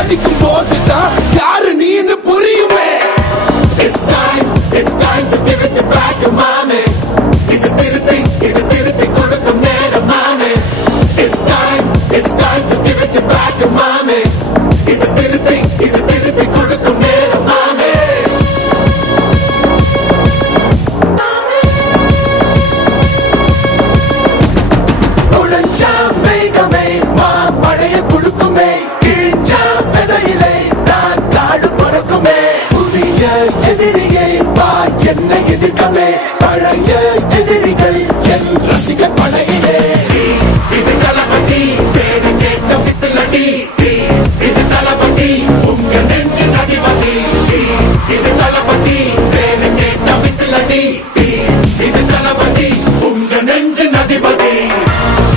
அடிக்கும் போதுதான் யாரு நீன்னு புரியுமே. It's time to give it back, மாமே. இது திருப்பி கொடுக்கும் நேரம், மாமே. It's time to give it back, மாமே. இது திருப்பி கொடுக்கும் நேரம், மாமே. உழைச்சா மேகமே மழைய குடுக்குமே, கிழிஞ்சா விதையிலே தான் காடு பறக்குமே. புதிய எதிரியை வா என்னை எதிர்க்கவே, பழைய